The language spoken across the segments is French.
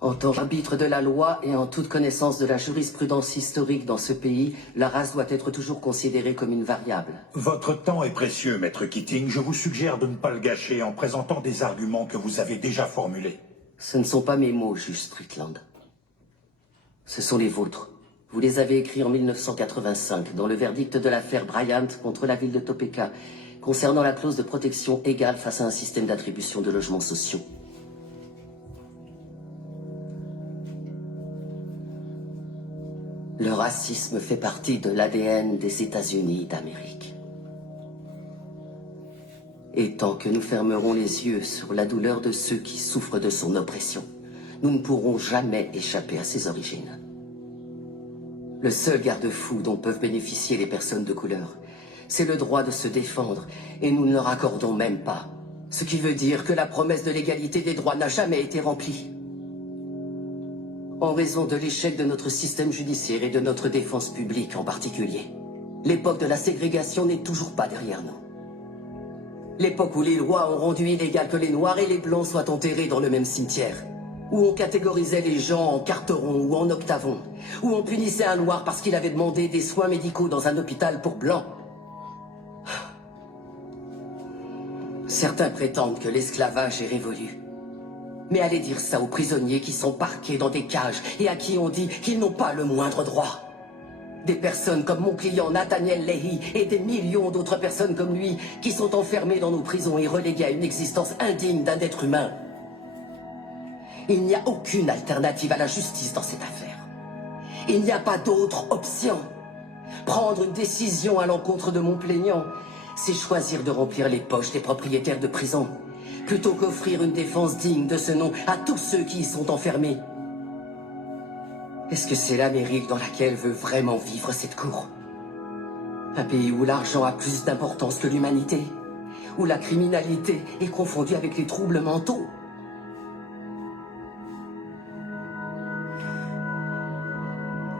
En tant qu'arbitre de la loi et en toute connaissance de la jurisprudence historique dans ce pays, la race doit être toujours considérée comme une variable. Votre temps est précieux, Maître Keating. Je vous suggère de ne pas le gâcher en présentant des arguments que vous avez déjà formulés. Ce ne sont pas mes mots, juge Strickland. Ce sont les vôtres. Vous les avez écrits en 1985, dans le verdict de l'affaire Bryant contre la ville de Topeka, concernant la clause de protection égale face à un système d'attribution de logements sociaux. Le racisme fait partie de l'ADN des États-Unis d'Amérique. Et tant que nous fermerons les yeux sur la douleur de ceux qui souffrent de son oppression, nous ne pourrons jamais échapper à ses origines. Le seul garde-fou dont peuvent bénéficier les personnes de couleur, c'est le droit de se défendre, et nous ne leur accordons même pas. Ce qui veut dire que la promesse de l'égalité des droits n'a jamais été remplie. En raison de l'échec de notre système judiciaire et de notre défense publique en particulier, l'époque de la ségrégation n'est toujours pas derrière nous. L'époque où les lois ont rendu illégal que les Noirs et les Blancs soient enterrés dans le même cimetière, où on catégorisait les gens en carterons ou en octavons, où on punissait un Noir parce qu'il avait demandé des soins médicaux dans un hôpital pour Blancs. Certains prétendent que l'esclavage est révolu. Mais allez dire ça aux prisonniers qui sont parqués dans des cages et à qui on dit qu'ils n'ont pas le moindre droit. Des personnes comme mon client Nathaniel Leahy et des millions d'autres personnes comme lui qui sont enfermées dans nos prisons et reléguées à une existence indigne d'un être humain. Il n'y a aucune alternative à la justice dans cette affaire. Il n'y a pas d'autre option. Prendre une décision à l'encontre de mon plaignant, c'est choisir de remplir les poches des propriétaires de prisons, plutôt qu'offrir une défense digne de ce nom à tous ceux qui y sont enfermés. Est-ce que c'est l'Amérique dans laquelle veut vraiment vivre cette cour? Un pays où l'argent a plus d'importance que l'humanité? Où la criminalité est confondue avec les troubles mentaux?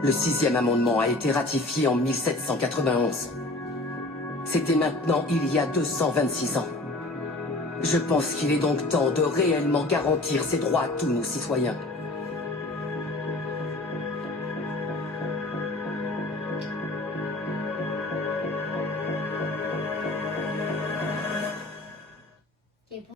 Le 6e amendement a été ratifié en 1791. C'était maintenant il y a 226 ans. Je pense qu'il est donc temps de réellement garantir ces droits à tous nos citoyens.